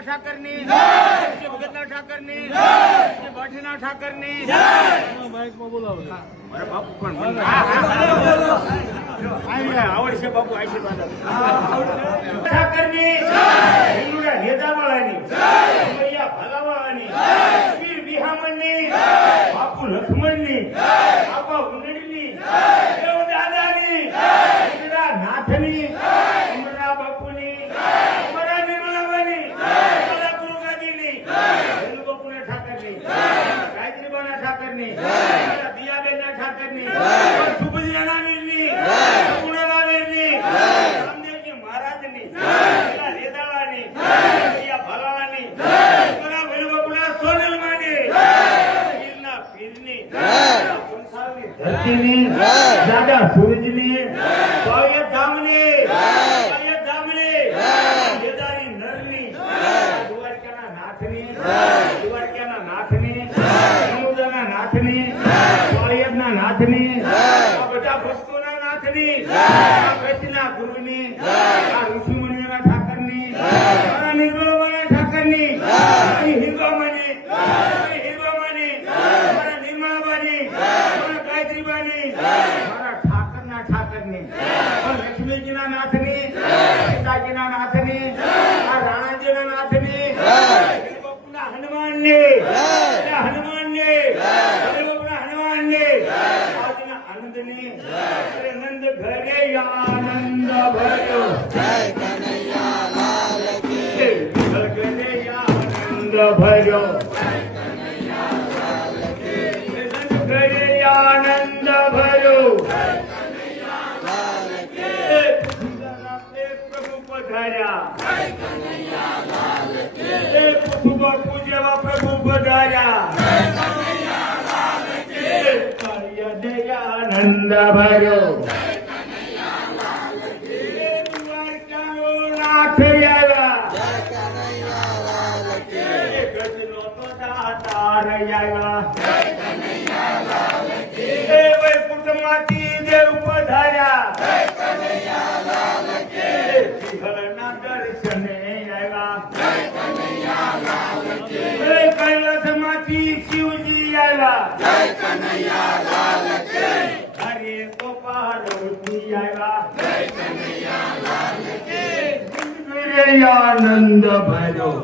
ભગતના ઠાકરની જય, ભગતના ઠાકરની જય, બાઠીના ઠાકરની જય. માઇકમાં બોલાવો. મારા બાપુ પણ આવડશે બાપુ આશીર્વાદ ઠાકરની જય, નેતાવાળાની જય, ભલાવાળાની વીર બિહામણની બાપુ લક્ષ્મણની બાપા ઉંડડીની દેવ દાદાની નાથની અમરા બાપુની અમારા નિર્મલાબાની અમારા ગુરુગાદીની વેલુ બાપુના ઠાકરની ગાયત્રીબાના ઠાકરની અમારા દિયાબેનના ઠાકરની સુભદ્રાના વીરની ગુણાના વીરની રામદેવજી મહારાજની પેલા રેદાળાની પેલા ભલાળાની અમારા વેલુ બાપુના સોનલમાની પીરના પીરની પંસાલની ધરતીની દાદા સૂરજની પાળિયા ધામની પાળિયા ધામની દેદારી નરની દ્વારકાના નાથની દ્વારકાના નાથની સમુદ્રના નાથની પાળિયાના નાથની આ બધા ભક્તોના નાથની આ કચ્છના ગુરુની આ ઋષિમુનિઓના ઠાકરની આ નિર્મળવાના ઠાકરની અહીં હિરબામાની હિરબામાની મારા નિર્મળાબાની મારા ગાયત્રીબાની મારા ઠાકરના ઠાકરની લક્ષ્મીજીના નાથની સીતાજીના નાથની આ રાણાજીના નાથની બાપુના હનુમાનની હનુમાનની બાપુના હનુમાનની આજના આનંદની અરે નંદ ઘરે આનંદ ભર્યો જય કનૈયા લાલ કી ઘરે આનંદ ભર્યો ઘરે આનંદ ભર્યો પ્રભુ પધાર્યા બાપુ જેવા પ્રભુ પધાર્યા આનંદ ભર્યો દ્વારકાનો નાથ આવ્યા ગજનો તો દાતાર આવ્યા વૈકુંઠમાંથી દેવ પધાર્યા સિંહળના દર્શને આવ્યા કૈલાસમાંથી શિવજી આવ્યા હરે તો પાર્વતી આવ્યા આનંદ ભર્યો